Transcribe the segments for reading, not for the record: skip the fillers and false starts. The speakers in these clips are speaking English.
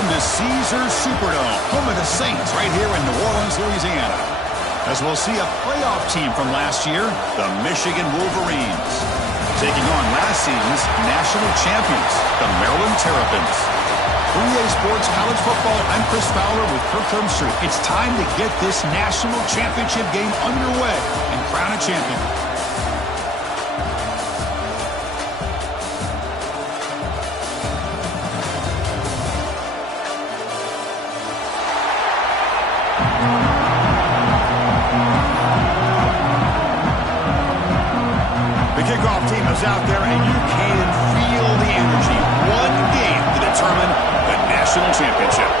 Welcome to Caesars Superdome, home of the Saints, right here in New Orleans, Louisiana. As we'll see a playoff team from last year, the Michigan Wolverines, taking on last season's national champions, the Maryland Terrapins. 3A Sports College Football, I'm Chris Fowler with Kirk Herbstreit. It's time to get this national championship game underway and crown a champion. Out there, and you can feel the energy. One game to determine the national championship.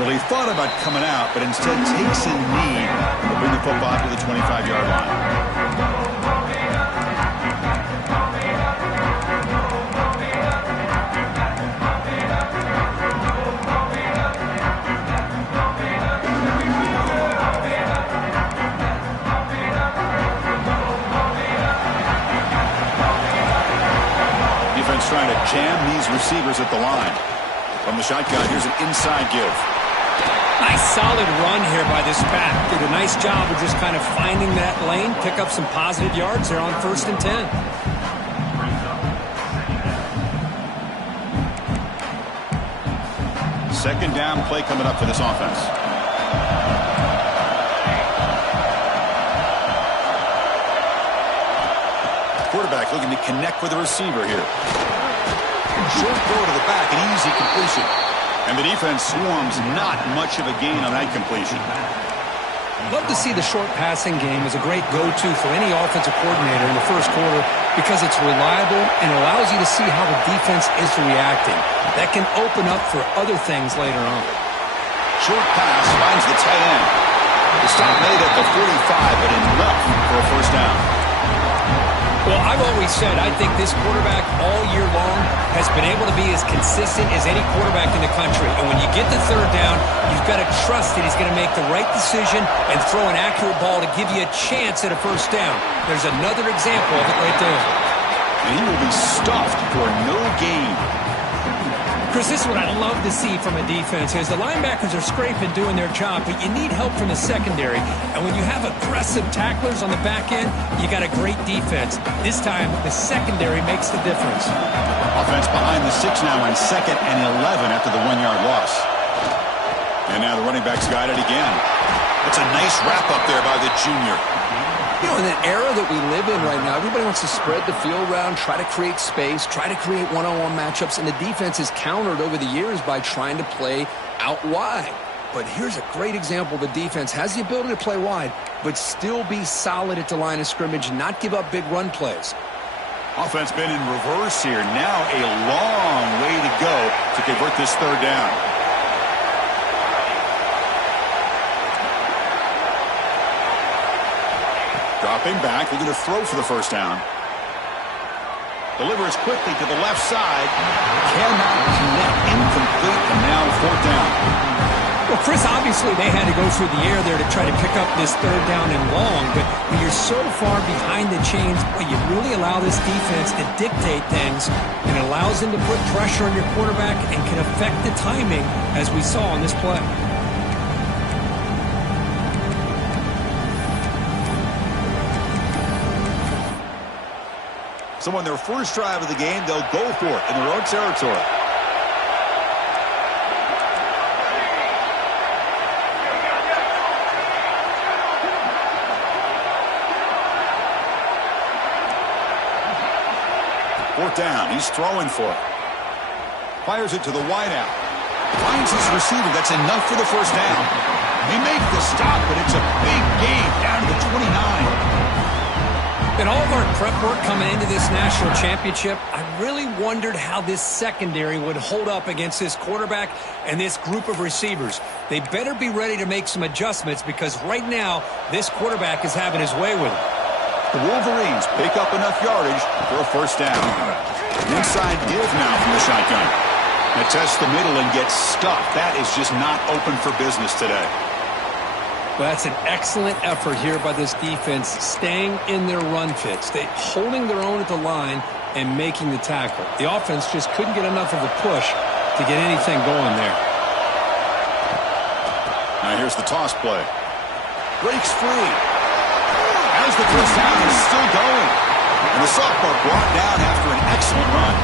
Well, he thought about coming out, but instead takes a knee and will bring the football to the 25-yard line. Trying to jam these receivers at the line. From the shotgun, here's an inside give. Nice solid run here by this back. Did a nice job of just kind of finding that lane, pick up some positive yards there on 1st and 10. Second down play coming up for this offense. Quarterback looking to connect with the receiver here. Short throw to the back, an easy completion. And the defense swarms not much of a gain on that completion. Love to see the short passing game as a great go-to for any offensive coordinator in the first quarter because it's reliable and allows you to see how the defense is reacting. That can open up for other things later on. Short pass finds the tight end. The stop made at the 45, but enough for a first down. Well, I've always said I think this quarterback all year long has been able to be as consistent as any quarterback in the country. And when you get the third down, you've got to trust that he's going to make the right decision and throw an accurate ball to give you a chance at a first down. There's another example of it right there. And he will be stuffed for no gain. Chris, this is what I love to see from a defense is the linebackers are scraping, doing their job, but you need help from the secondary. And when you have aggressive tacklers on the back end, you got a great defense. This time, the secondary makes the difference. Offense behind the 6 now in 2nd and 11 after the 1-yard loss. And now the running back's got it again. It's a nice wrap up there by the junior. You know, in the era that we live in right now, everybody wants to spread the field around, try to create space, try to create one-on-one matchups, and the defense is countered over the years by trying to play out wide. But here's a great example. The defense has the ability to play wide, but still be solid at the line of scrimmage, not give up big run plays. Offense been in reverse here. Now a long way to go to convert this third down. Dropping back, looking to throw for the first down. Delivers quickly to the left side. Cannot connect, incomplete, and now 4th down. Well, Chris, obviously they had to go through the air there to try to pick up this third down and long, but when you're so far behind the chains, well, you really allow this defense to dictate things, and it allows them to put pressure on your quarterback and can affect the timing, as we saw on this play. So on their first drive of the game, they'll go for it in their own territory. Fourth down, he's throwing for it. Fires it to the wideout. Finds his receiver, that's enough for the first down. They make the stop, but it's a big gain down to the 29. In all of our prep work coming into this national championship, I really wondered how this secondary would hold up against this quarterback and this group of receivers. They better be ready to make some adjustments because right now, this quarterback is having his way with them. The Wolverines pick up enough yardage for a first down. An inside give now from the shotgun. They test the middle and get stuck. That is just not open for business today. Well, that's an excellent effort here by this defense, staying in their run fits. They holding their own at the line and making the tackle. The offense just couldn't get enough of a push to get anything going there. Now here's the toss play. Breaks free. As the first down is still going. And the sophomore brought down after an excellent run.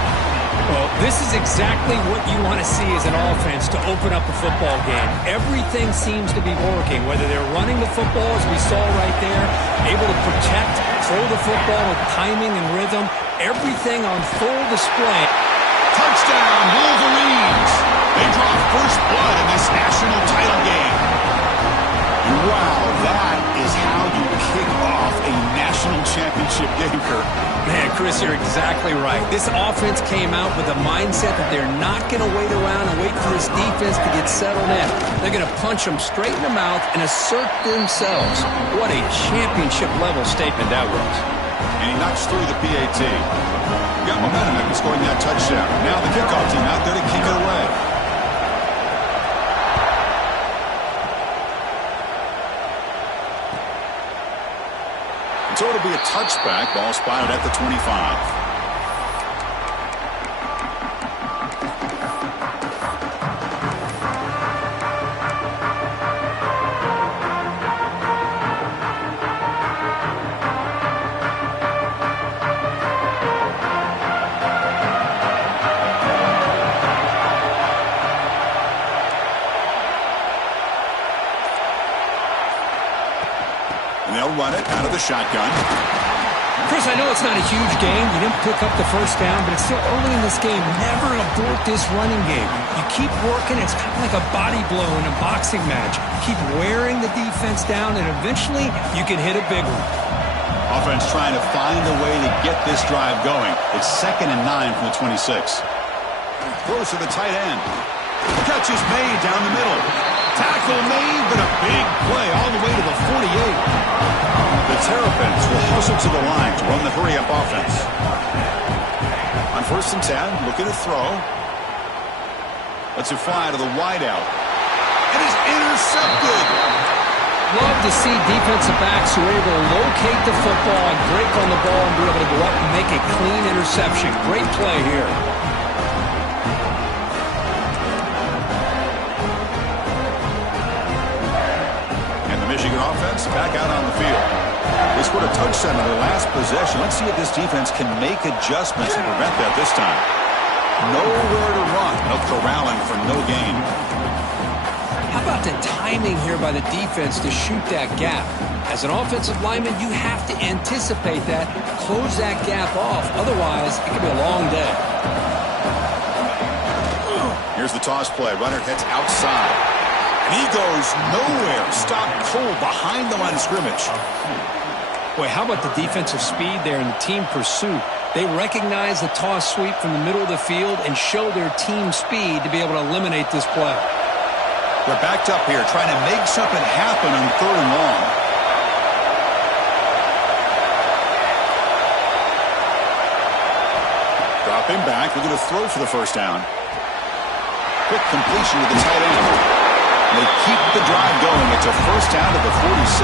Well, this is exactly what you want to see as an offense to open up a football game. Everything seems to be working, whether they're running the football, as we saw right there, able to protect, throw the football with timing and rhythm, everything on full display. Touchdown, Wolverines! They draw first blood in this national title game. Wow, that is how you kick off a national championship game, Kurt. Man, Chris, you're exactly right. This offense came out with a mindset that they're not going to wait around and wait for this defense to get settled in. They're going to punch them straight in the mouth and assert themselves. What a championship-level statement that was. And he knocks through the PAT. Got momentum after scoring that touchdown. Now the kickoff team out there to kick it away. So it'll be a touchback. Ball spotted at the 25. And they'll run it out of the shotgun. Chris, I know it's not a huge game. You didn't pick up the first down, but it's still early in this game. Never abort this running game. You keep working. It's kind of like a body blow in a boxing match. Keep wearing the defense down, and eventually you can hit a big one. Offense trying to find a way to get this drive going. It's 2nd and 9 from the 26. Close to the tight end. Catch is made down the middle. Tackle made, but a big play all the way to the 48. The Terrapins will hustle to the line to run the hurry-up offense. On 1st and 10, looking to throw. Lets it fly to the wideout. And is intercepted. Love to see defensive backs who are able to locate the football and break on the ball and be able to go up and make a clean interception. Great play here. Michigan offense back out on the field. They scored a touchdown in their last possession. Let's see if this defense can make adjustments to prevent that this time. Nowhere to run. No corralling for no gain. How about the timing here by the defense to shoot that gap? As an offensive lineman, you have to anticipate that, close that gap off. Otherwise, it could be a long day. Here's the toss play. Runner heads outside. And he goes nowhere. Stopped cold behind the line of scrimmage. Boy, how about the defensive speed there and the team pursuit? They recognize the toss sweep from the middle of the field and show their team speed to be able to eliminate this play. They're backed up here trying to make something happen on 3rd and long. Dropping back. They're going to throw for the first down. Quick completion to the tight end. They keep the drive going. It's a first down to the 46.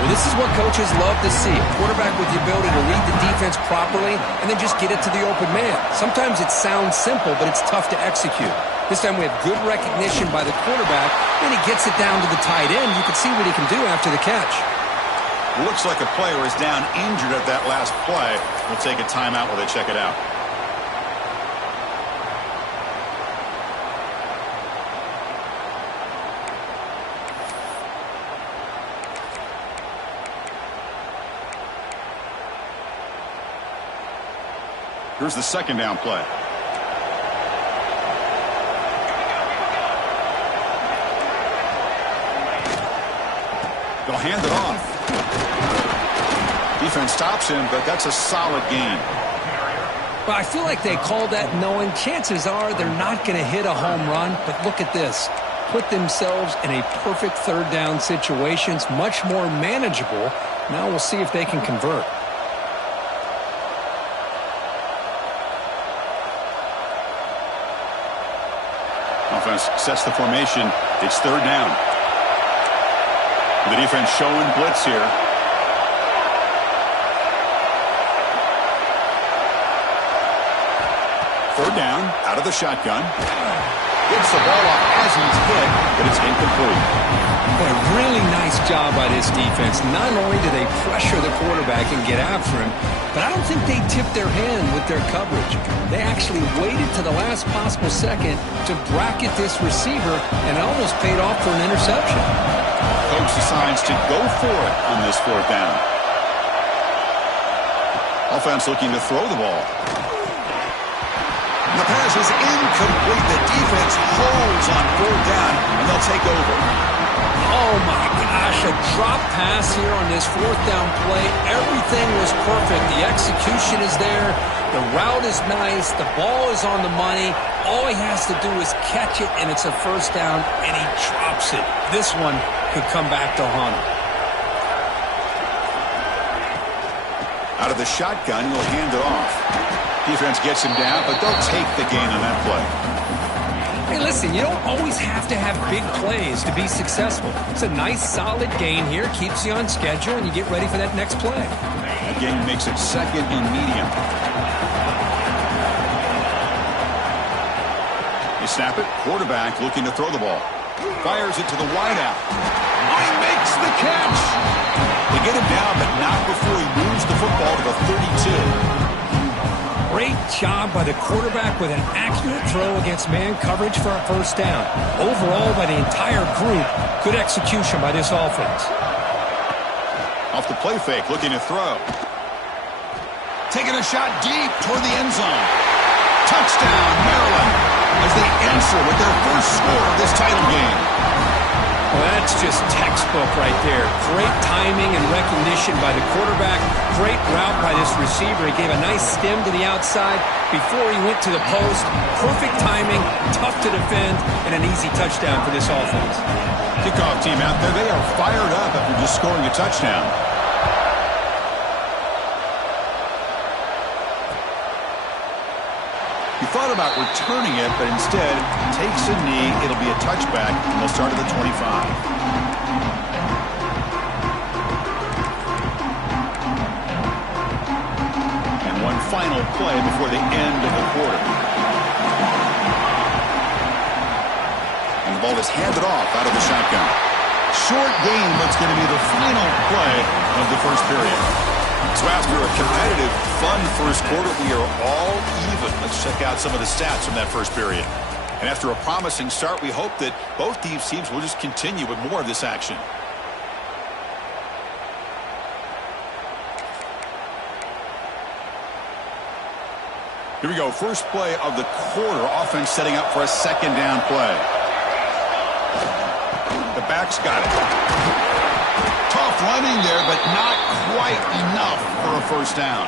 Well, this is what coaches love to see. A quarterback with the ability to read the defense properly and then just get it to the open man. Sometimes it sounds simple, but it's tough to execute. This time we have good recognition by the quarterback, and he gets it down to the tight end. You can see what he can do after the catch. Looks like a player is down injured at that last play. We'll take a timeout while they check it out. Here's the 2nd down play. They'll hand it off. Defense stops him, but that's a solid gain. Well, I feel like they called that knowing chances are they're not going to hit a home run, but look at this. Put themselves in a perfect 3rd down situation. It's much more manageable. Now we'll see if they can convert. Offense sets the formation. It's 3rd down. The defense showing blitz here. Third down, out of the shotgun. Gets the ball off as he's hit, but it's incomplete. But a really nice job by this defense. Not only do they pressure the quarterback and get after him, but I don't think they tipped their hand with their coverage. They actually waited to the last possible second to bracket this receiver, and it almost paid off for an interception. Coach decides to go for it on this fourth down. Offense looking to throw the ball. The pass is incomplete. The defense holds on fourth down, and they'll take over. Oh, my gosh, a drop pass here on this fourth down play. Everything was perfect. The execution is there. The route is nice. The ball is on the money. All he has to do is catch it, and it's a first down, and he drops it. This one could come back to haunt him. Out of the shotgun, he'll hand it off. Defense gets him down, but they'll take the gain on that play. Hey, listen, you don't always have to have big plays to be successful. It's a nice, solid gain here. Keeps you on schedule, and you get ready for that next play. That gain makes it second and medium. You snap it. Quarterback looking to throw the ball. Fires it to the wideout. Oh, he makes the catch. They get him down, but not before he moves the football to the 32. Great job by the quarterback with an accurate throw against man coverage for a first down. Overall, by the entire group, good execution by this offense. Off the play fake, looking to throw. Taking a shot deep toward the end zone. Touchdown, Maryland, as they answer with their first score of this title game. Well, that's just textbook right there. Great timing and recognition by the quarterback. Great route by this receiver. He gave a nice stem to the outside before he went to the post. Perfect timing, tough to defend, and an easy touchdown for this offense. Kickoff team out there, they are fired up after just scoring a touchdown. He thought about returning it, but instead takes a knee. It'll be a touchback, and they'll start at the 25. And one final play before the end of the quarter. And the ball is handed off out of the shotgun. Short game, but it's going to be the final play of the first period. So after a competitive, fun first quarter, we are all even. Let's check out some of the stats from that first period. And after a promising start, we hope that both these teams will just continue with more of this action. Here we go. First play of the quarter. Offense setting up for a second down play. The back's got it. Tough running there, but not quite enough for a first down.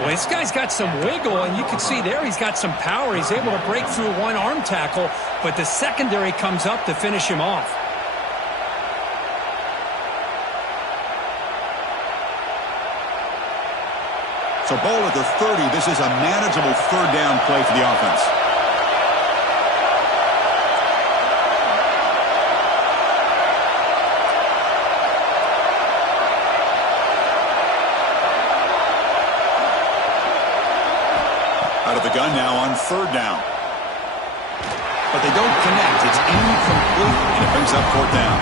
Well, this guy's got some wiggle, and you can see there he's got some power. He's able to break through one arm tackle, but the secondary comes up to finish him off. So ball at the 30. This is a manageable third down play for the offense. Out of the gun now on third down. But they don't connect. It's incomplete, and it brings up fourth down.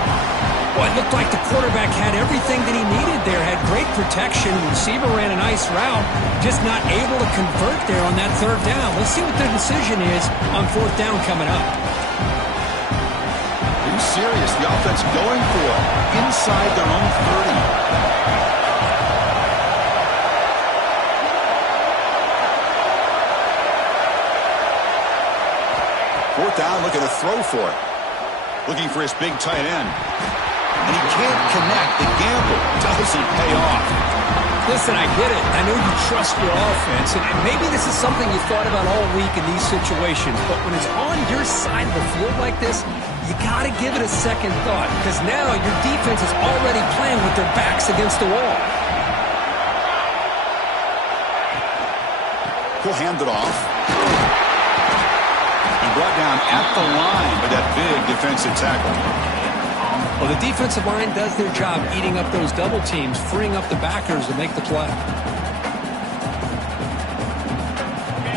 Well, it looked like the quarterback had everything that he needed there. Had great protection. Receiver ran a nice route. Just not able to convert there on that third down. Let's see what their decision is on fourth down coming up. Being serious. The offense going for it inside their own 30. Fourth down, looking to throw for it. Looking for his big tight end. And he can't connect. The gamble doesn't pay off. Listen, I get it. I know you trust your offense, and maybe this is something you thought about all week in these situations, but when it's on your side of the field like this, you got to give it a second thought, because now your defense is already playing with their backs against the wall. He'll hand it off. Brought down at the line by that big defensive tackle. Well, the defensive line does their job eating up those double teams, freeing up the backers to make the play.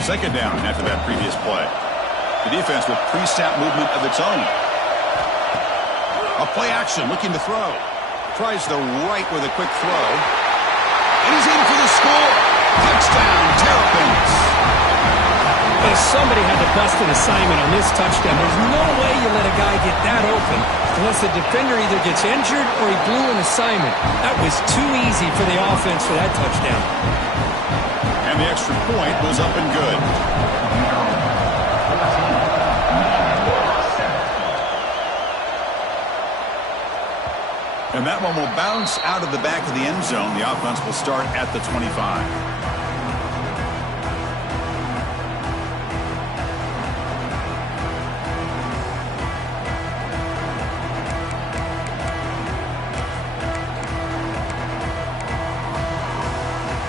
Second down after that previous play. The defense with pre-snap movement of its own. A play action looking to throw. Tries the right with a quick throw. And he's in for the score. Touchdown, Terrapins. Well, somebody had to bust an assignment on this touchdown. There's no way you let a guy get that open unless the defender either gets injured or he blew an assignment. That was too easy for the offense for that touchdown. And the extra point was up and good. And that one will bounce out of the back of the end zone. The offense will start at the 25.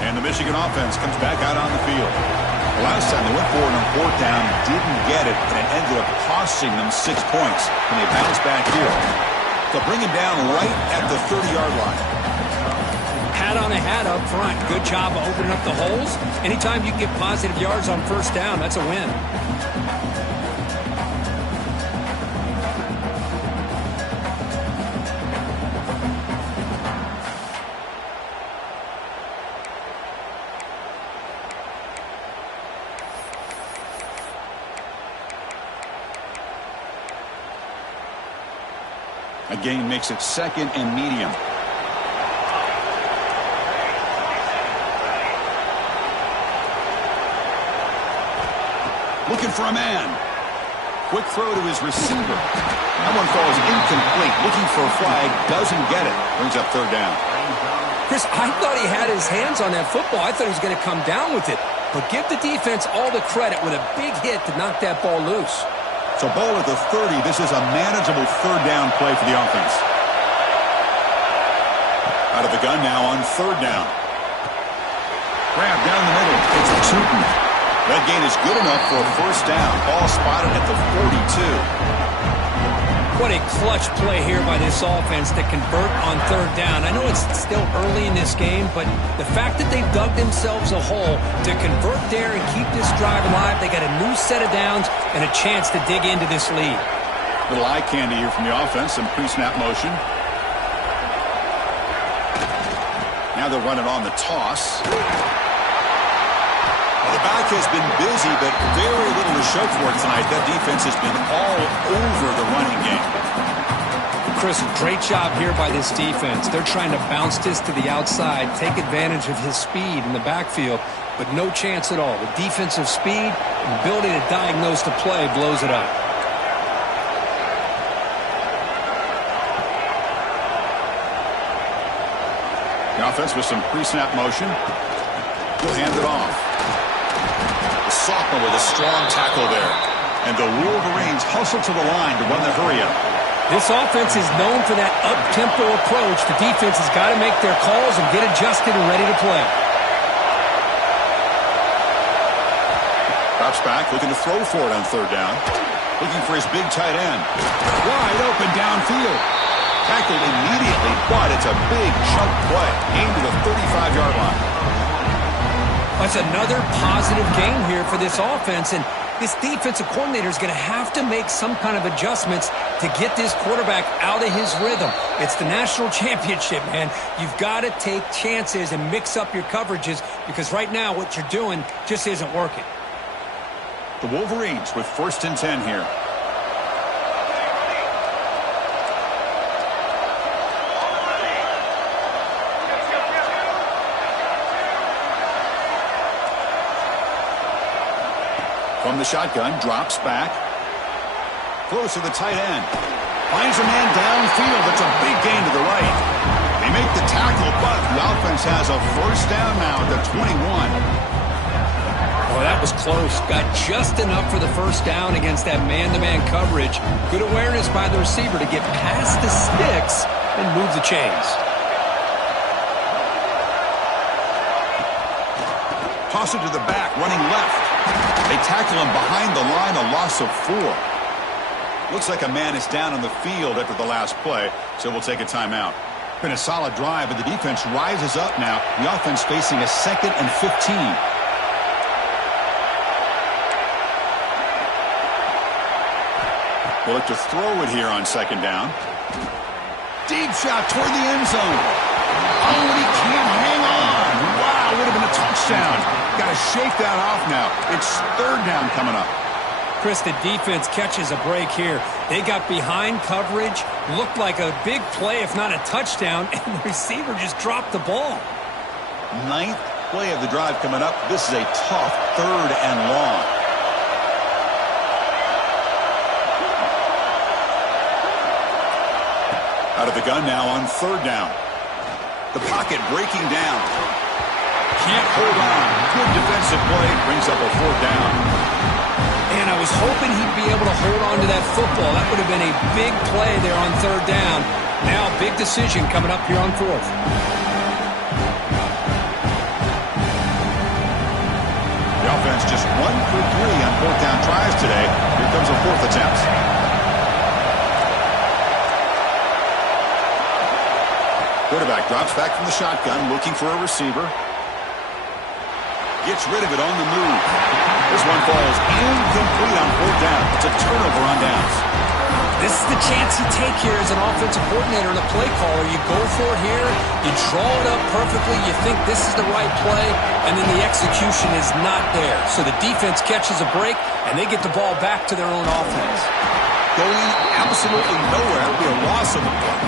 And the Michigan offense comes back out on the field. The last time they went for it on fourth down, didn't get it, and it ended up costing them 6 points. And they bounced back here. They'll bring him down right at the 30-yard line. Hat on a hat up front. Good job of opening up the holes. Anytime you get positive yards on first down, that's a win. A gain makes it second and medium. Looking for a man. Quick throw to his receiver. That one falls incomplete. Looking for a flag. Doesn't get it. Brings up third down. Chris, I thought he had his hands on that football. I thought he was going to come down with it. But give the defense all the credit with a big hit to knock that ball loose. So ball at the 30. This is a manageable third down play for the offense. Out of the gun now on third down. Grab down the middle. It's Tootin. That gain is good enough for a first down. Ball spotted at the 42. What a clutch play here by this offense to convert on third down. I know it's still early in this game, but the fact that they've dug themselves a hole to convert there and keep this drive alive, they got a new set of downs and a chance to dig into this lead. Little eye candy here from the offense, some pre-snap motion. Now they'll run it on the toss. The back has been busy, but very little to show for it tonight. That defense has been all over the running game. Chris, great job here by this defense. They're trying to bounce this to the outside, take advantage of his speed in the backfield, but no chance at all. The defensive speed and ability to diagnose the play blows it up. The offense with some pre-snap motion. He'll hand it off. The sophomore with a strong tackle there. And the Wolverines hustle to the line to run the hurry-up. This offense is known for that up-tempo approach. The defense has got to make their calls and get adjusted and ready to play. Drops back, looking to throw for it on third down. Looking for his big tight end. Wide open downfield. Tackled immediately, but it's a big chunk play. Aimed to the 35-yard line. That's another positive game here for this offense, and this defensive coordinator is going to have to make some kind of adjustments to get this quarterback out of his rhythm. It's the national championship, man. You've got to take chances and mix up your coverages because right now what you're doing just isn't working. The Wolverines with 1st and 10 here. From the shotgun, drops back. Throws to the tight end. Finds a man downfield. That's a big gain to the right. They make the tackle, but the offense has a first down now at the 21. Oh, that was close. Got just enough for the first down against that man-to-man coverage. Good awareness by the receiver to get past the sticks and move the chains. Toss it to the back, running left. They tackle him behind the line, a loss of 4. Looks like a man is down on the field after the last play, so we'll take a timeout. Been a solid drive, but the defense rises up now. The offense facing a 2nd and 15. They'll look to throw it here on 2nd down. Deep shot toward the end zone. Oh, and he can't hang on. Wow, would have been a touchdown. Got to shake that off now. It's 3rd down coming up. Chris, the defense catches a break here. They got behind coverage, looked like a big play, if not a touchdown, and the receiver just dropped the ball. 9th play of the drive coming up. This is a tough 3rd and long. Out of the gun now on 3rd down. The pocket breaking down. Can't hold on. Good defensive play. Brings up a 4th down. And I was hoping he'd be able to hold on to that football. That would have been a big play there on 3rd down. Now, big decision coming up here on 4th. The offense just 1 for 3 on 4th down tries today. Here comes a 4th attempt. Quarterback drops back from the shotgun, looking for a receiver. Gets rid of it on the move. This one falls incomplete on 4th down. It's a turnover on downs. This is the chance you take here as an offensive coordinator and a play caller. You go for it here. You draw it up perfectly. You think this is the right play, and then the execution is not there. So the defense catches a break, and they get the ball back to their own offense. Going absolutely nowhere. It'll be a loss of the ball.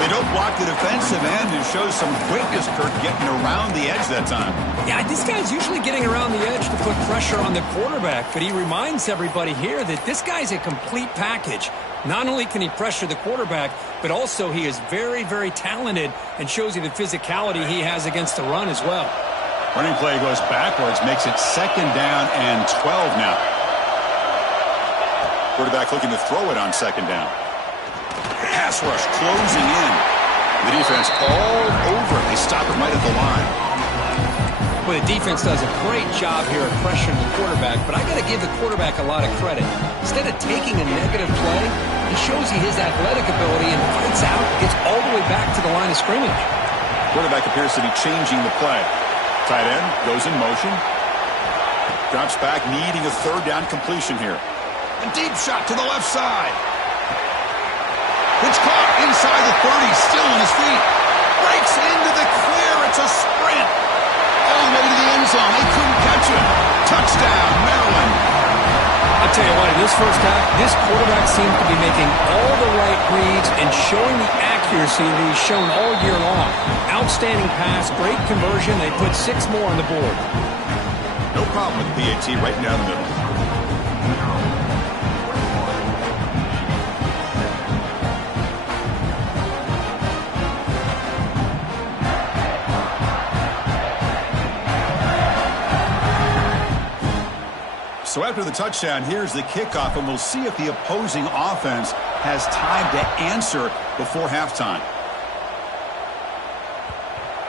They don't block the defensive end and shows some quickness, Kurt, getting around the edge that time. Yeah, this guy's usually getting around the edge to put pressure on the quarterback, but he reminds everybody here that this guy's a complete package. Not only can he pressure the quarterback, but also he is very, very talented and shows you the physicality he has against the run as well. Running play goes backwards, makes it 2nd down and 12 now. Quarterback looking to throw it on 2nd down. Pass rush closing in. The defense all over it. They stop it right at the line. Well, the defense does a great job here of pressuring the quarterback, but I got to give the quarterback a lot of credit. Instead of taking a negative play, he shows you his athletic ability and fights out, gets all the way back to the line of scrimmage. Quarterback appears to be changing the play. Tight end goes in motion. Drops back, needing a 3rd down completion here. A deep shot to the left side. It's caught inside the 30, still on his feet. Breaks into the clear. It's a sprint. All the way to the end zone. They couldn't catch him. Touchdown, Maryland. I'll tell you what, in this first half, this quarterback seems to be making all the right reads and showing the accuracy that he's shown all year long. Outstanding pass, great conversion. They put 6 more on the board. No problem with the PAT right down the middle. So after the touchdown, here's the kickoff, and we'll see if the opposing offense has time to answer before halftime.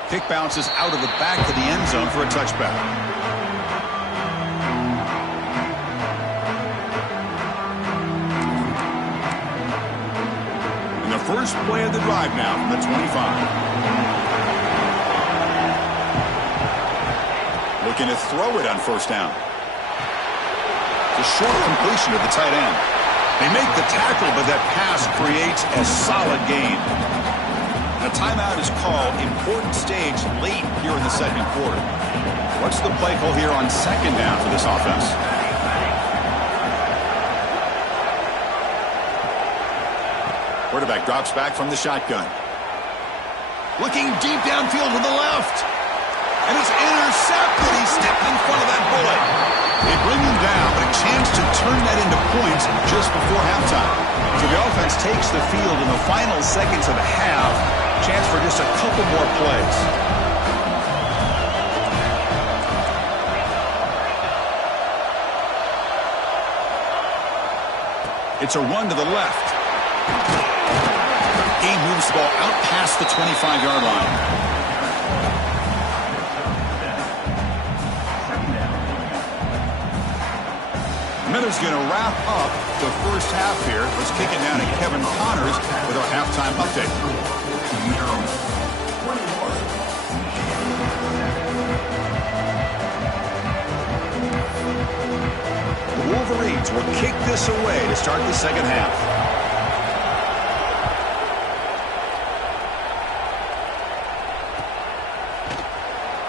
Kick bounces out of the back of the end zone for a touchback. And the first play of the drive now from the 25. Looking to throw it on 1st down. The short completion of the tight end. They make the tackle, but that pass creates a solid gain. And a timeout is called. Important stage late here in the 2nd quarter. What's the play call here on 2nd down for this offense? Quarterback drops back from the shotgun. Looking deep downfield to the left. And it's intercepted. He stepped in front of that bullet. They bring him down, but a chance to turn that into points just before halftime. So the offense takes the field in the final seconds of the half. Chance for just a couple more plays. It's a run to the left. He moves the ball out past the 25-yard line. Miller's going to wrap up the first half here. Let's kick it down to Kevin Connors with our halftime update. The Wolverines will kick this away to start the second half.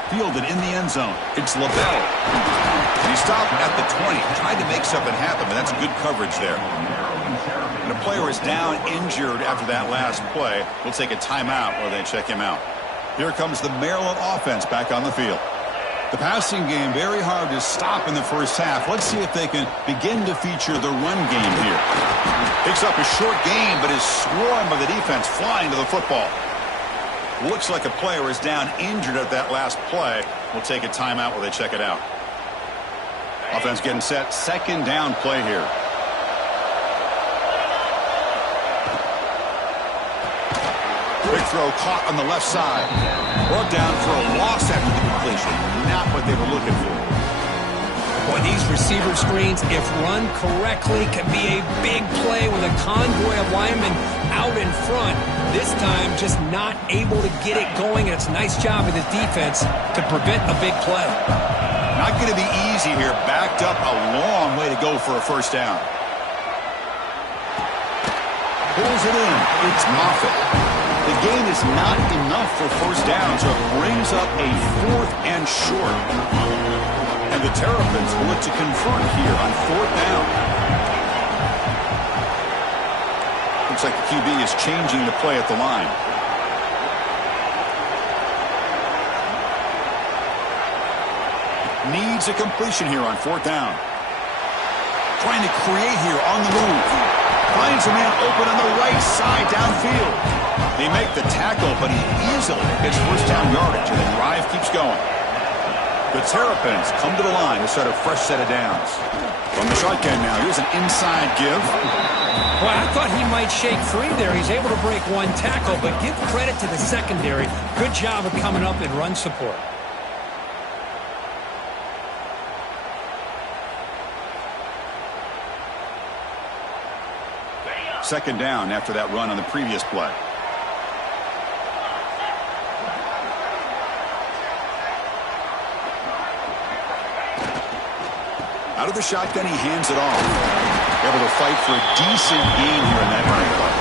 Fielded in the end zone. It's LaBelle. He stopped at the 20. Tried to make something happen, but that's good coverage there. And a player is down injured after that last play. We'll take a timeout while they check him out. Here comes the Maryland offense back on the field. The passing game very hard to stop in the first half. Let's see if they can begin to feature the run game here. Picks up a short gain, but is swarmed by the defense flying to the football. Looks like a player is down injured at that last play. We'll take a timeout while they check it out. Offense getting set. Second down play here. Quick throw caught on the left side. Brought down for a loss after the completion. Not what they were looking for. Boy, these receiver screens, if run correctly, can be a big play with a convoy of linemen out in front. This time, just not able to get it going. And it's a nice job of the defense to prevent a big play. Not going to be easy here. Backed up a long way to go for a first down. Pulls it in. It's Moffitt. The gain is not enough for first down, so it brings up a 4th and short. And the Terrapins will look to convert here on 4th down. Looks like the QB is changing the play at the line. Needs a completion here on 4th down. Trying to create here on the move. Finds a man open on the right side downfield. They make the tackle, but he easily gets first down yardage, and the drive keeps going. The Terrapins come to the line to start a fresh set of downs. From the shotgun now, here's an inside give. Well, I thought he might shake free there. He's able to break one tackle, but give credit to the secondary. Good job of coming up in run support. Second down after that run on the previous play. Out of the shotgun, he hands it off. Able to fight for a decent gain here in that running play.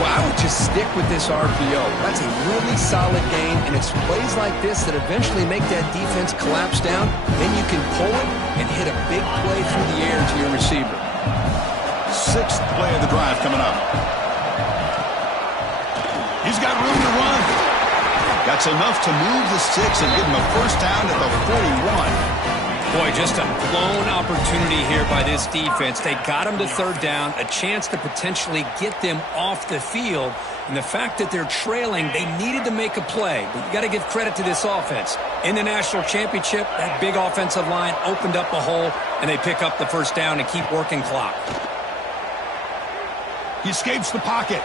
Well, I would just stick with this RPO. That's a really solid gain, and it's plays like this that eventually make that defense collapse down. Then you can pull it and hit a big play through the air to your receiver. 6th play of the drive coming up. He's got room to run. That's enough to move the sticks and give him a first down at the 41. Boy, just a blown opportunity here by this defense. They got him to 3rd down, a chance to potentially get them off the field. And the fact that they're trailing, they needed to make a play. But you got to give credit to this offense. In the national championship, that big offensive line opened up a hole, and they pick up the first down and keep working clock. He escapes the pocket.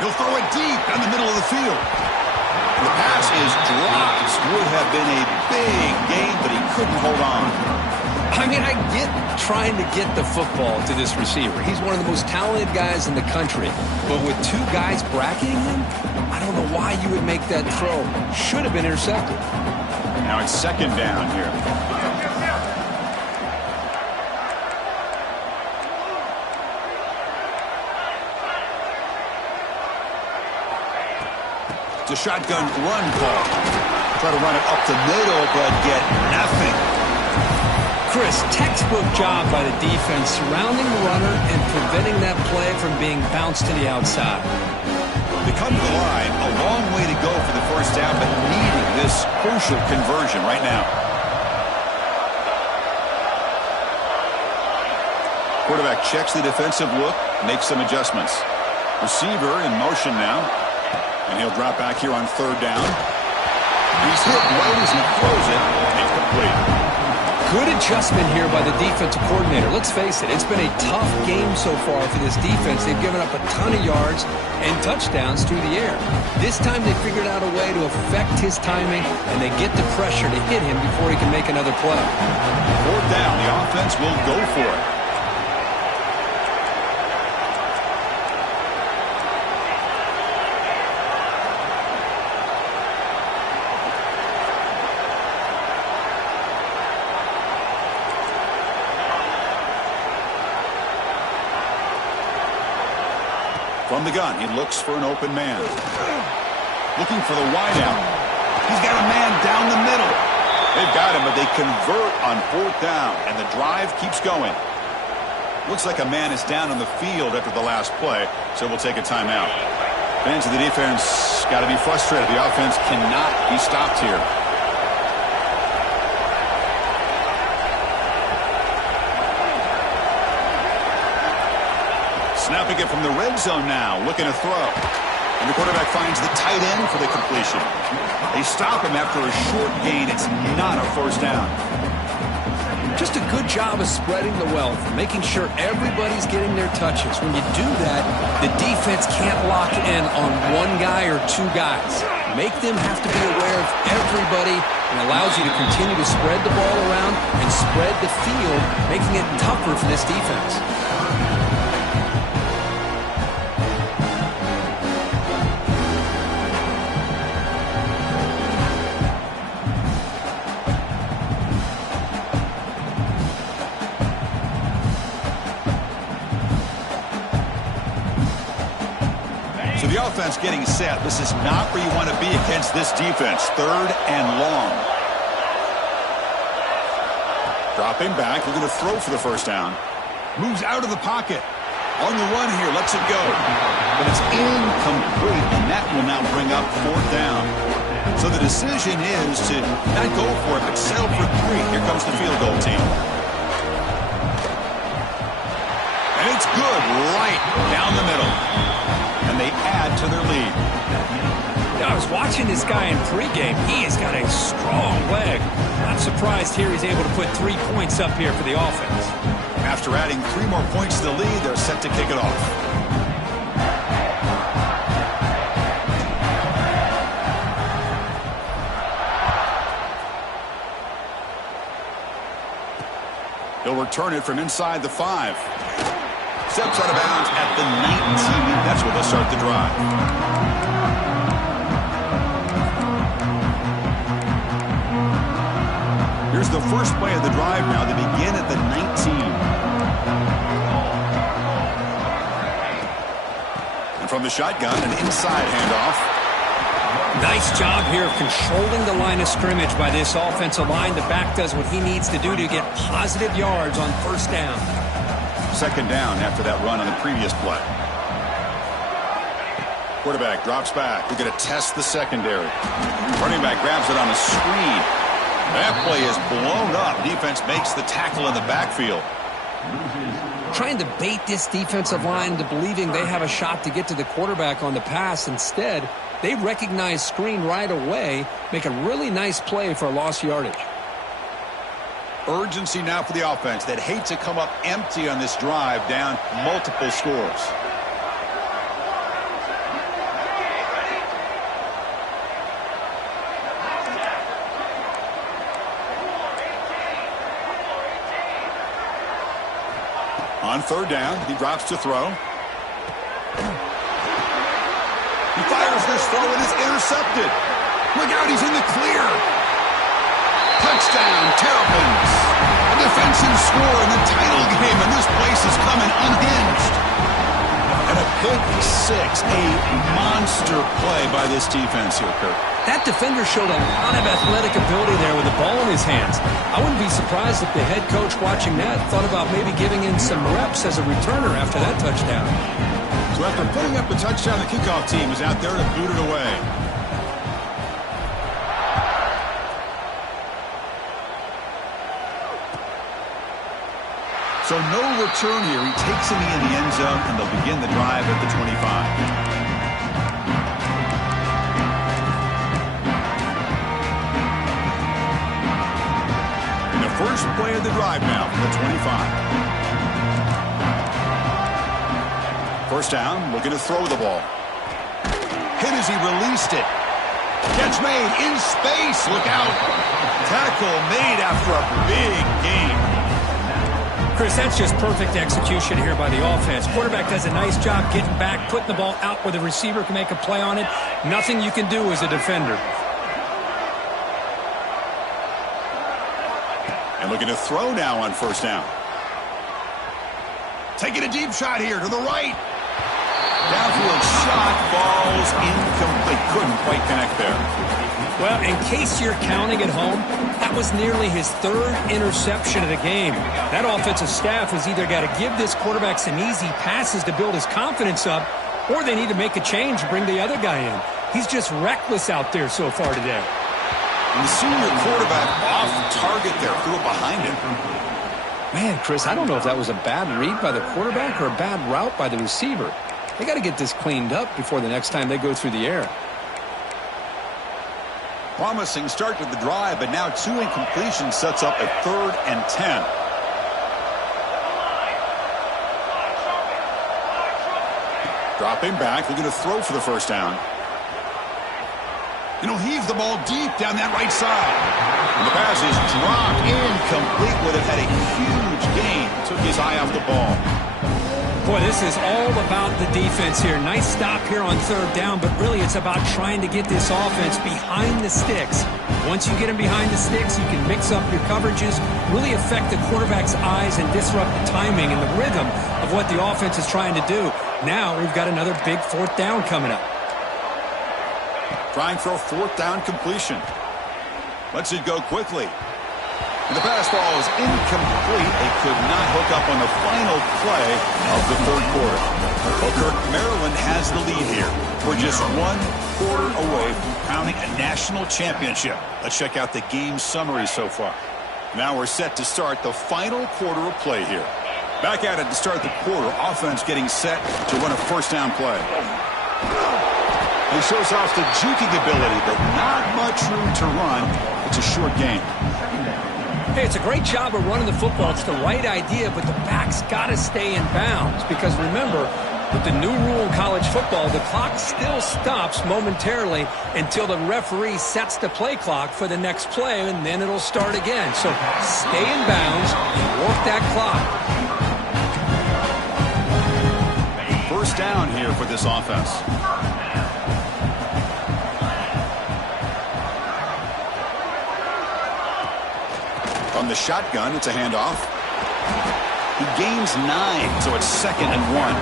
He'll throw it deep down the middle of the field. And the pass is dropped. Would have been a big gain, but he couldn't hold on. I mean, I get trying to get the football to this receiver. He's one of the most talented guys in the country. But with 2 guys bracketing him, I don't know why you would make that throw. Should have been intercepted. Now it's second down here. The shotgun run call. Try to run it up the middle, but get nothing. Chris, textbook job by the defense surrounding the runner and preventing that play from being bounced to the outside. They come to the line, a long way to go for the first down, but needing this crucial conversion right now. Quarterback checks the defensive look, makes some adjustments. Receiver in motion now. And he'll drop back here on 3rd down. He's hit right as he throws it. Incomplete. Good adjustment here by the defensive coordinator. Let's face it, it's been a tough game so far for this defense. They've given up a ton of yards and touchdowns through the air. This time they figured out a way to affect his timing, and they get the pressure to hit him before he can make another play. Fourth down, the offense will go for it. From the gun, he looks for an open man. Looking for the wideout. He's got a man down the middle. They've got him, but they convert on fourth down, and the drive keeps going. Looks like a man is down on the field after the last play, so we'll take a timeout. Fans of the defense got to be frustrated. The offense cannot be stopped here. Snapping it from the red zone now, looking to throw. And the quarterback finds the tight end for the completion. They stop him after a short gain. It's not a first down. Just a good job of spreading the wealth, making sure everybody's getting their touches. When you do that, the defense can't lock in on one guy or two guys. Make them have to be aware of everybody, and allows you to continue to spread the ball around and spread the field, making it tougher for this defense. Offense getting set. This is not where you want to be against this defense. Third and long. Dropping back, looking to throw for the first down. Moves out of the pocket. On the run here, lets it go. But it's incomplete, and that will now bring up fourth down. So the decision is to not go for it, but settle for 3. Here comes the field goal team. And it's good right down the middle. And they add to their lead. I was watching this guy in pregame. He has got a strong leg. Not surprised here he's able to put 3 points up here for the offense. After adding 3 more points to the lead, they're set to kick it off. He'll return it from inside the 5. Steps out of bounds at the 19. That's where they'll start the drive. Here's the first play of the drive now. They begin at the 19. And from the shotgun, an inside handoff. Nice job here of controlling the line of scrimmage by this offensive line. The back does what he needs to do to get positive yards on first down. Second down after that run on the previous play. Quarterback drops back. We're going to test the secondary. Running back grabs it on a screen. That play is blown up. Defense makes the tackle in the backfield. Trying to bait this defensive line into believing they have a shot to get to the quarterback on the pass. Instead, they recognize screen right away, make a really nice play for a lost yardage. Urgency now for the offense that hate to come up empty on this drive, down multiple scores. On third down, he drops to throw. He fires this throw and it's intercepted. Look out, he's in the clear. Touchdown, Terrapins. A defensive score in the title game, and this place is coming unhinged. And a pick 6, a monster play by this defense here, Kirk. That defender showed a lot of athletic ability there with the ball in his hands. I wouldn't be surprised if the head coach watching that thought about maybe giving in some reps as a returner after that touchdown. So after putting up the touchdown, the kickoff team is out there to boot it away. So no return here. He takes him in the end zone, and they'll begin the drive at the 25. First play of the drive now from the 25. First down, looking to throw the ball. Hit as he released it. Catch made in space. Look out. Tackle made after a big gain. Chris, that's just perfect execution here by the offense. Quarterback does a nice job getting back, putting the ball out where the receiver can make a play on it. Nothing you can do as a defender. And looking to throw now on first down. Taking a deep shot here to the right. Downfield shot falls incomplete. Couldn't quite connect there. Well, in case you're counting at home, that was nearly his third interception of the game. That offensive staff has either got to give this quarterback some easy passes to build his confidence up, or they need to make a change and bring the other guy in. He's just reckless out there so far today. And the senior quarterback off target there, threw it behind him. Man, Chris, I don't know if that was a bad read by the quarterback or a bad route by the receiver. They got to get this cleaned up before the next time they go through the air. Promising start to the drive, but now 2 incompletions sets up a 3rd and 10. Dropping back, looking to throw for the first down. And he'll heave the ball deep down that right side. And the pass is dropped incomplete. Would have had a huge gain. Took his eye off the ball. Boy, this is all about the defense here. Nice stop here on 3rd down, but really it's about trying to get this offense behind the sticks. Once you get them behind the sticks, you can mix up your coverages, really affect the quarterback's eyes and disrupt the timing and the rhythm of what the offense is trying to do. Now we've got another big 4th down coming up. Trying for a 4th down completion. Lets it go quickly. And the pass ball is incomplete. They could not hook up on the final play of the 3rd quarter. Well, Kirk, Maryland has the lead here. We're just 1 quarter away from crowning a national championship. Let's check out the game summary so far. Now we're set to start the final quarter of play here. Back at it to start the quarter. Offense getting set to run a first down play. He shows off the juking ability, but not much room to run. It's a short game. Hey, it's a great job of running the football. It's the right idea, but the back's got to stay in bounds. Because remember, with the new rule in college football, the clock still stops momentarily until the referee sets the play clock for the next play, and then it'll start again. So stay in bounds and work that clock. First down here for this offense. On the shotgun, it's a handoff. He gains 9, so it's 2nd and 1.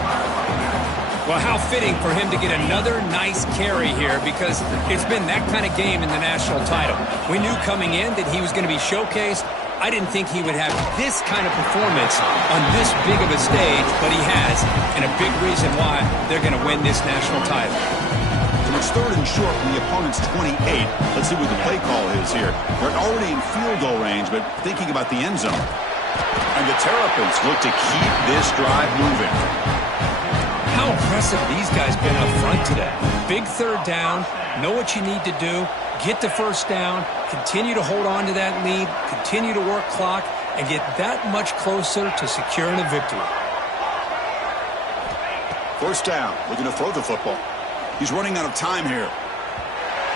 Well, how fitting for him to get another nice carry here, because it's been that kind of game in the national title. We knew coming in that he was going to be showcased. I didn't think he would have this kind of performance on this big of a stage, but he has, and a big reason why they're going to win this national title. So it's 3rd and short from the opponent's 28. Let's see what the play call is here. They're already in field goal range, but thinking about the end zone. And the Terrapins look to keep this drive moving. How impressive these guys been up front today. Big 3rd down, know what you need to do, get the first down, continue to hold on to that lead, continue to work clock, and get that much closer to securing a victory. First down, looking to throw the football. He's running out of time here.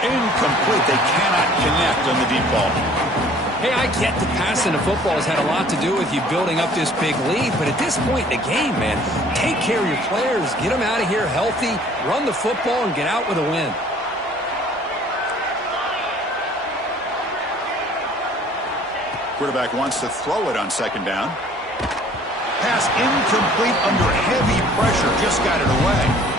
Incomplete. They cannot connect on the deep ball. Hey, I get the passing of football has had a lot to do with you building up this big lead, but at this point in the game, man, take care of your players, get them out of here healthy, run the football, and get out with a win. Quarterback wants to throw it on 2nd down. Pass incomplete under heavy pressure. Just got it away.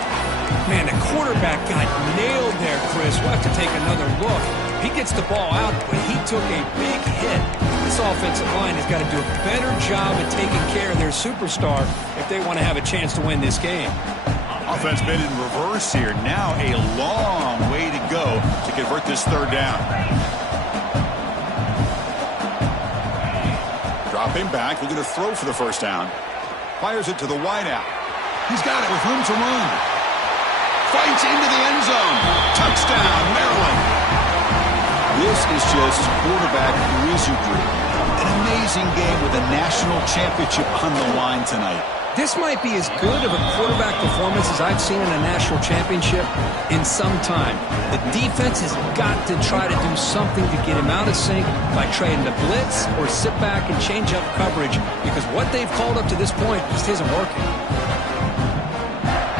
Man, the quarterback got nailed there, Chris. We'll have to take another look. He gets the ball out, but he took a big hit. This offensive line has got to do a better job at taking care of their superstar if they want to have a chance to win this game. Offense been in reverse here. Now a long way to go to convert this 3rd down. Dropping back, looking to throw for the first down. Fires it to the wideout. He's got it with room to run. Fights into the end zone. Touchdown, Maryland. This is just quarterback wizardry. An amazing game with a national championship on the line tonight. This might be as good of a quarterback performance as I've seen in a national championship in some time. The defense has got to try to do something to get him out of sync by trying to blitz or sit back and change up coverage, because what they've called up to this point just isn't working.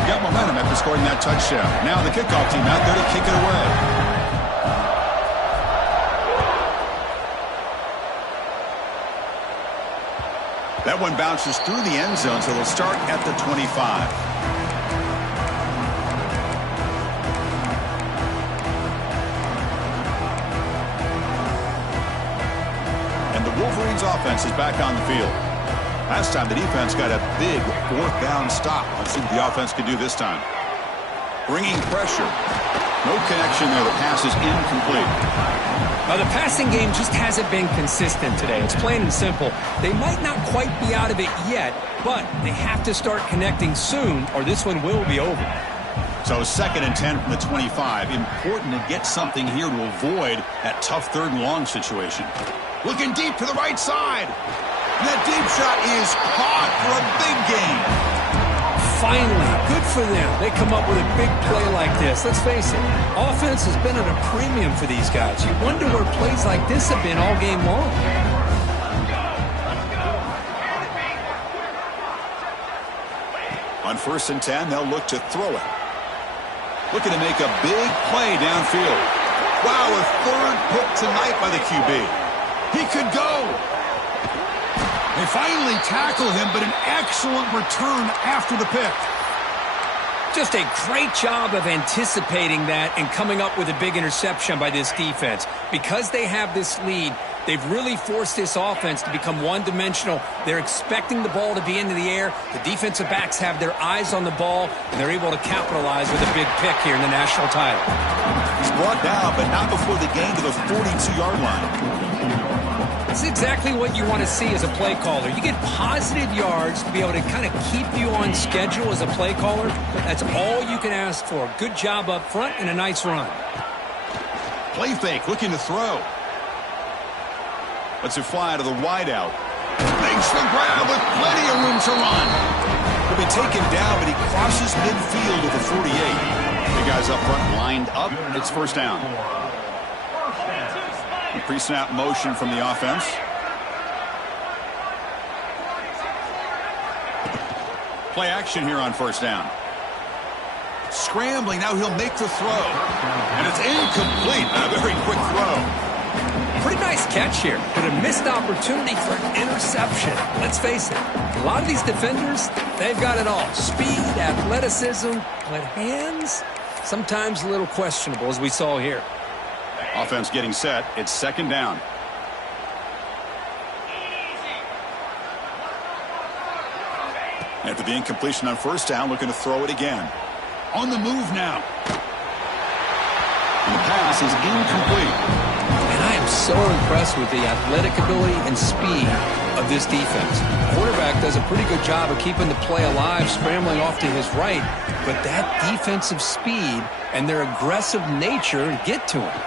Got momentum after scoring that touchdown. Now the kickoff team out there to kick it away. That one bounces through the end zone, so they'll start at the 25. And the Wolverines offense is back on the field. Last time the defense got a big fourth down stop. Let's see what the offense can do this time. Bringing pressure. No connection there. The pass is incomplete. The passing game just hasn't been consistent today. It's plain and simple. They might not quite be out of it yet, but they have to start connecting soon, or this one will be over. So 2nd and 10 from the 25. Important to get something here to avoid that tough 3rd and long situation. Looking deep to the right side. And that deep shot is caught for a big gain. Finally, good for them. They come up with a big play like this. Let's face it, offense has been at a premium for these guys. You wonder where plays like this have been all game long. On 1st and 10, they'll look to throw it. Looking to make a big play downfield. Wow, a 3rd pick tonight by the QB. He could go. They finally tackle him, but an excellent return after the pick. Just a great job of anticipating that and coming up with a big interception by this defense. Because they have this lead, they've really forced this offense to become one-dimensional. They're expecting the ball to be into the air. The defensive backs have their eyes on the ball, and they're able to capitalize with a big pick here in the national title. He's brought down, but not before the gain to the 42-yard line. That's exactly what you want to see as a play caller. You get positive yards to be able to kind of keep you on schedule as a play caller. That's all you can ask for. Good job up front and a nice run. Play fake, looking to throw. Lets it fly to the wideout. Makes the grab with plenty of room to run. He'll be taken down, but he crosses midfield with the 48. The guys up front lined up. It's 1st down. Pre-snap motion from the offense. Play action here on 1st down. Scrambling, now he'll make the throw. And it's incomplete. A very quick throw. Pretty nice catch here, but a missed opportunity for an interception. Let's face it, a lot of these defenders, they've got it all. Speed, athleticism, but hands, sometimes a little questionable, as we saw here. Offense getting set. It's 2nd down. After the incompletion on 1st down, looking to throw it again. On the move now. And the pass is incomplete. And I am so impressed with the athletic ability and speed of this defense. The quarterback does a pretty good job of keeping the play alive, scrambling off to his right, but that defensive speed and their aggressive nature get to him.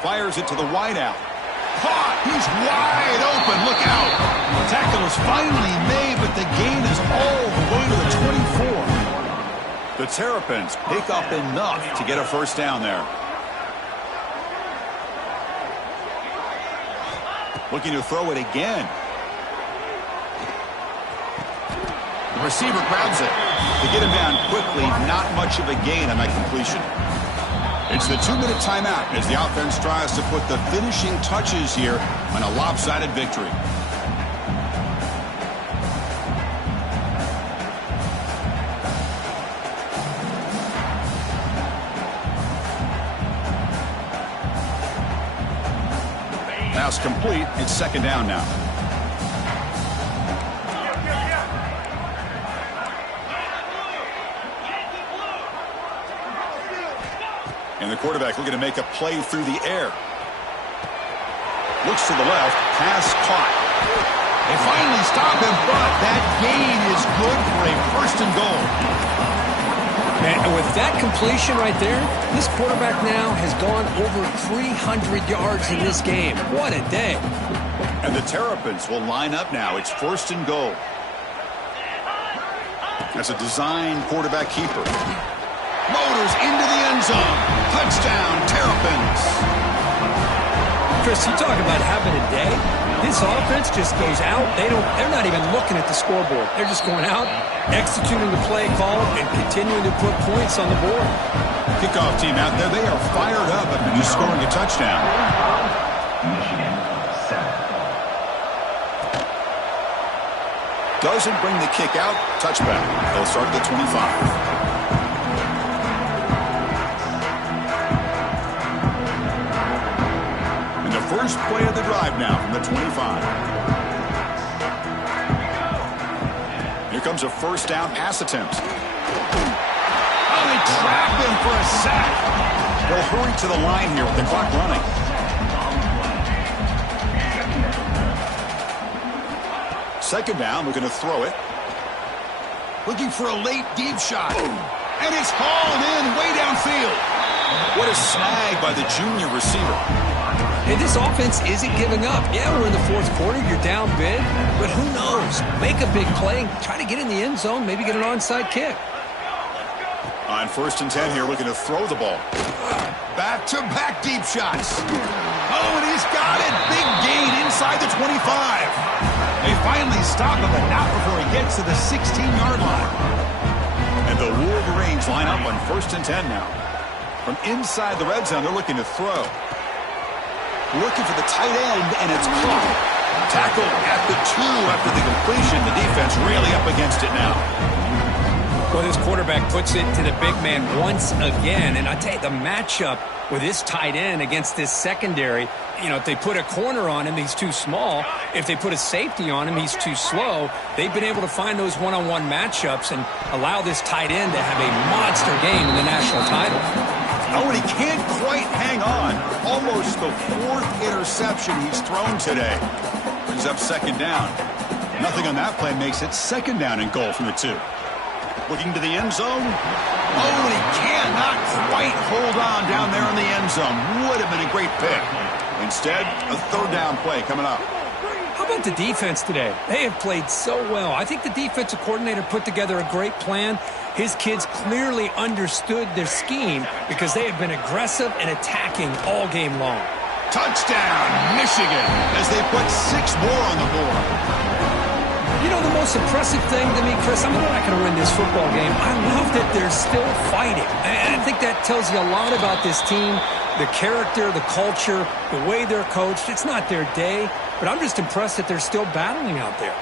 Fires it to the wideout. Caught! He's wide open. Look out! The tackle is finally made, but the gain is all the way to the 24. The Terrapins pick up enough to get a 1st down there. Looking to throw it again. The receiver grabs it. To get him down quickly, not much of a gain on that completion. It's the 2-minute timeout as the offense tries to put the finishing touches here on a lopsided victory. Pass complete. It's 2nd down now. And the quarterback looking to make a play through the air. Looks to the left. Pass caught. They finally stop him, but that gain is good for a 1st and goal. And with that completion right there, this quarterback now has gone over 300 yards in this game. What a day. And the Terrapins will line up now. It's 1st and goal. That's a design quarterback keeper. Motors into the end zone. Touchdown, Terrapins. Chris, you talk about having a day. This offense just goes out. They're not even looking at the scoreboard. They're just going out, executing the play call, and continuing to put points on the board. Kickoff team out there, they are fired up after just scoring a touchdown. Michigan, 7. Doesn't bring the kick out. Touchback. They'll start at the 25. First play of the drive now from the 25. Here comes a first down pass attempt. Oh, they trap him for a sack. They'll hurry to the line here with the clock running. Second down, looking to throw it. Looking for a late deep shot. And it's hauled in way downfield. What a snag by the junior receiver. Hey, this offense isn't giving up. Yeah, we're in the fourth quarter. You're down big. But who knows? Make a big play. Try to get in the end zone. Maybe get an onside kick. On 1st and 10 here, looking to throw the ball. Back-to-back deep shots. Oh, and he's got it. Big gain inside the 25. They finally stop him, but not before he gets to the 16-yard line. And the Wolverines line up on 1st and 10 now. From inside the red zone, they're looking to throw. Looking for the tight end, and it's caught. Tackled at the 2 after the completion. The defense really up against it now. Well, this quarterback puts it to the big man once again. And I tell you, the matchup with this tight end against this secondary, if they put a corner on him, he's too small. If they put a safety on him, he's too slow. They've been able to find those one-on-one matchups and allow this tight end to have a monster game in the national title. Oh, and he can't quite hang on. Almost the 4th interception he's thrown today. Brings up second down. Nothing on that play makes it second down and goal from the 2. Looking to the end zone. Oh, and he cannot quite hold on down there in the end zone. Would have been a great pick. Instead, a 3rd down play coming up. How about the defense today? They have played so well. I think the defensive coordinator put together a great plan. His kids clearly understood their scheme because they have been aggressive and attacking all game long. Touchdown, Michigan, as they put 6 more on the board. The most impressive thing to me, Chris, they're not going to win this football game. I love that they're still fighting. And I think that tells you a lot about this team, the character, the culture, the way they're coached. It's not their day, but I'm just impressed that they're still battling out there.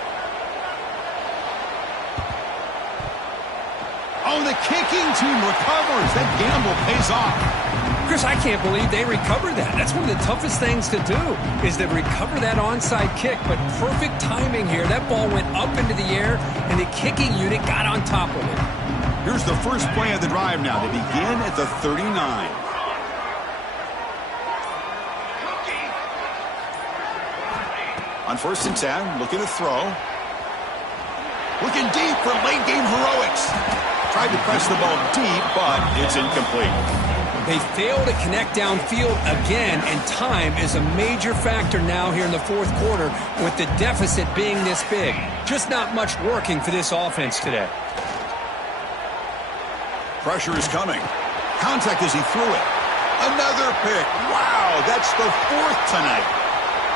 Oh, the kicking team recovers. That gamble pays off. Chris, I can't believe they recovered that. That's one of the toughest things to do, is to recover that onside kick. But perfect timing here. That ball went up into the air, and the kicking unit got on top of it. Here's the first play of the drive now. They begin at the 39. On 1st and 10, looking to throw. Looking deep for late-game heroics. Tried to press the ball deep, but it's incomplete. They fail to connect downfield again, and time is a major factor now here in the fourth quarter with the deficit being this big. Just not much working for this offense today. Pressure is coming. Contact as he threw it. Another pick. Wow, that's the 4th tonight.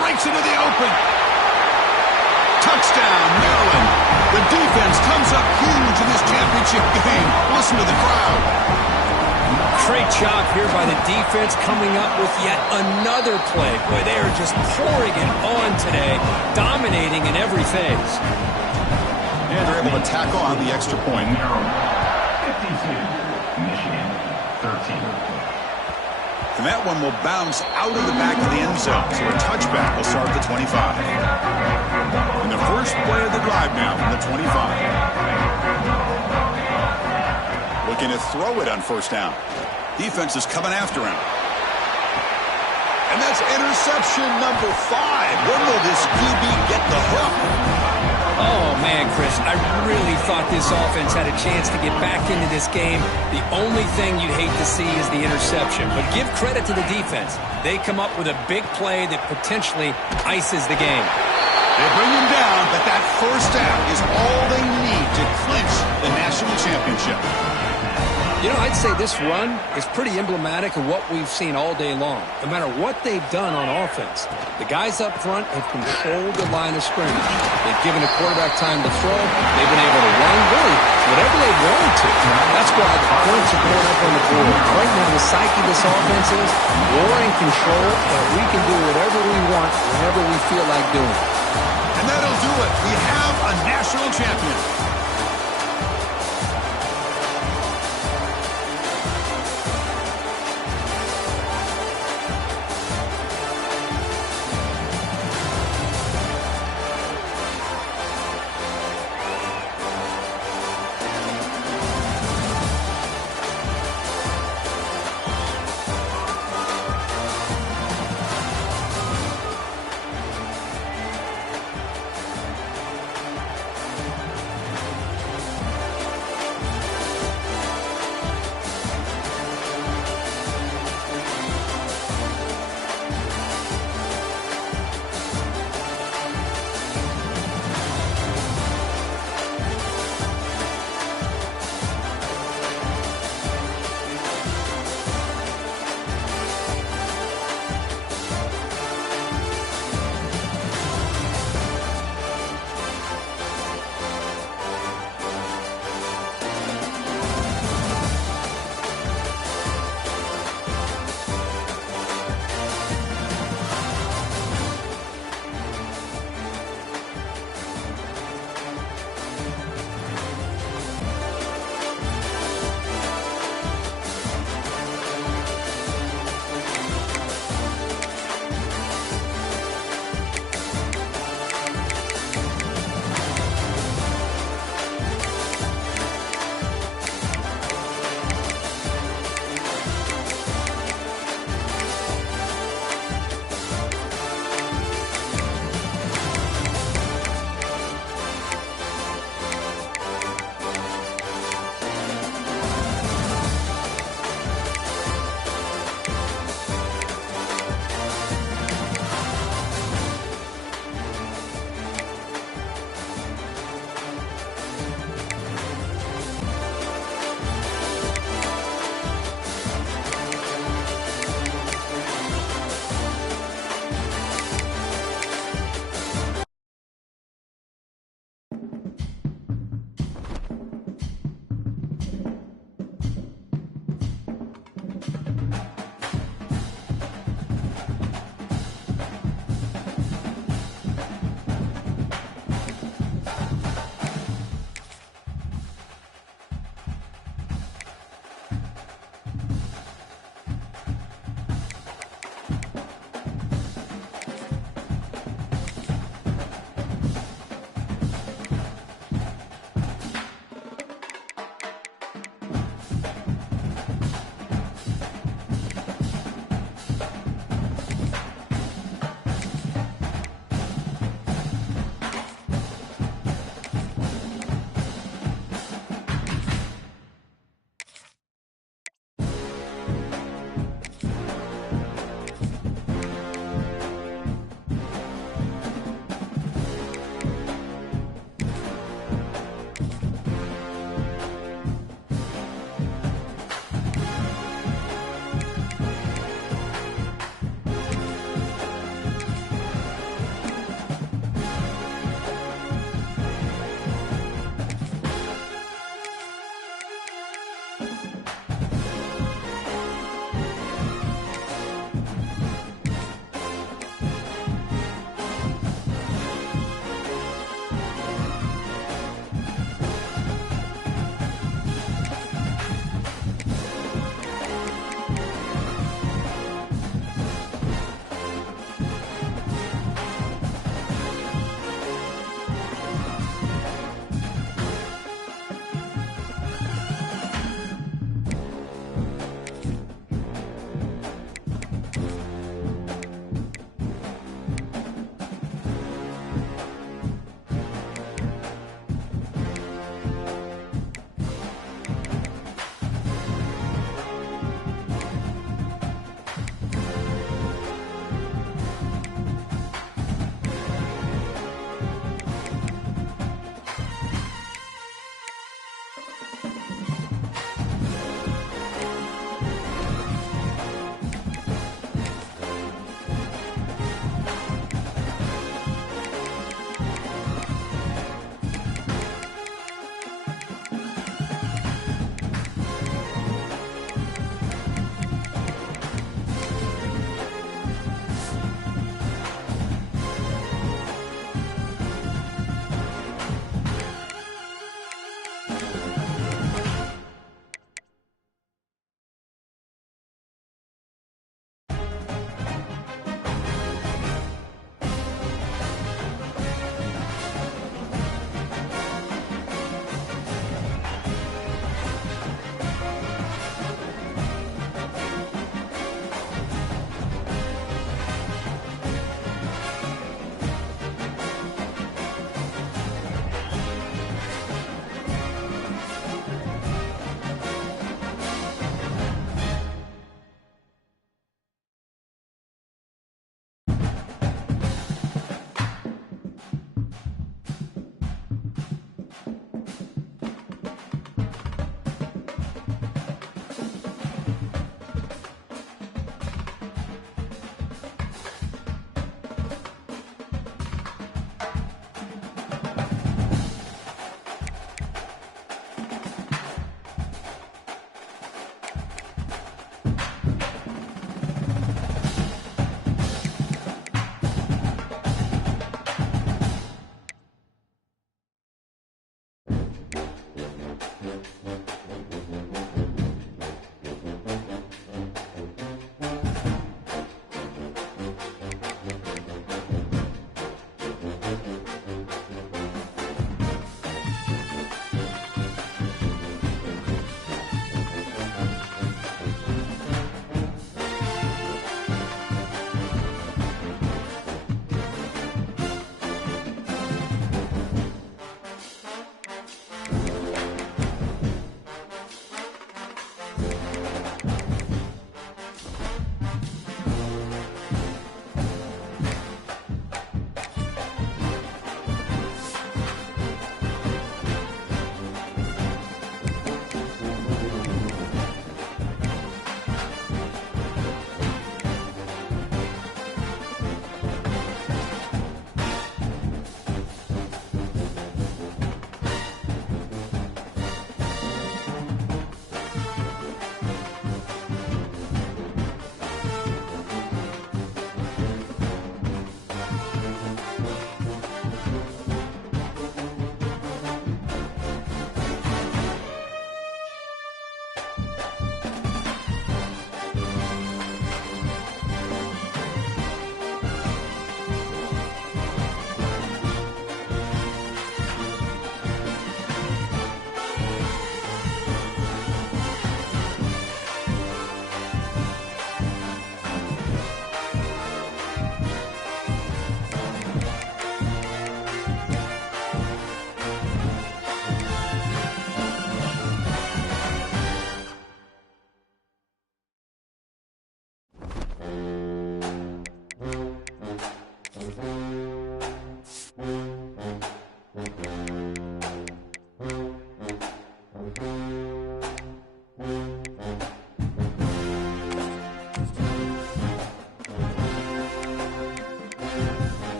Breaks into the open. Touchdown, Maryland. The defense comes up huge in this championship game. Listen to the crowd. Great job here by the defense coming up with yet another play. Boy, they are just pouring it on today, dominating in every phase. And they're able to tackle on the extra point. 52, Michigan, 13. And that one will bounce out of the back of the end zone. So a touchback will start at the 25. And the first play of the drive now from the 25. Looking to throw it on 1st down. Defense is coming after him. And that's interception number 5. When will this QB get the hook? Oh, man, Chris, I really thought this offense had a chance to get back into this game. The only thing you'd hate to see is the interception. But give credit to the defense. They come up with a big play that potentially ices the game. They bring him down, but that first down is all they need to clinch the national championship. You know, I'd say this run is pretty emblematic of what we've seen all day long. No matter what they've done on offense, the guys up front have controlled the line of scrimmage. They've given the quarterback time to throw. They've been able to run, really, whatever they wanted to. That's why the points are going up on the board. Right now, the psyche of this offense is we're in control, but we can do whatever we want, whenever we feel like doing it. And that'll do it. We have a national champion.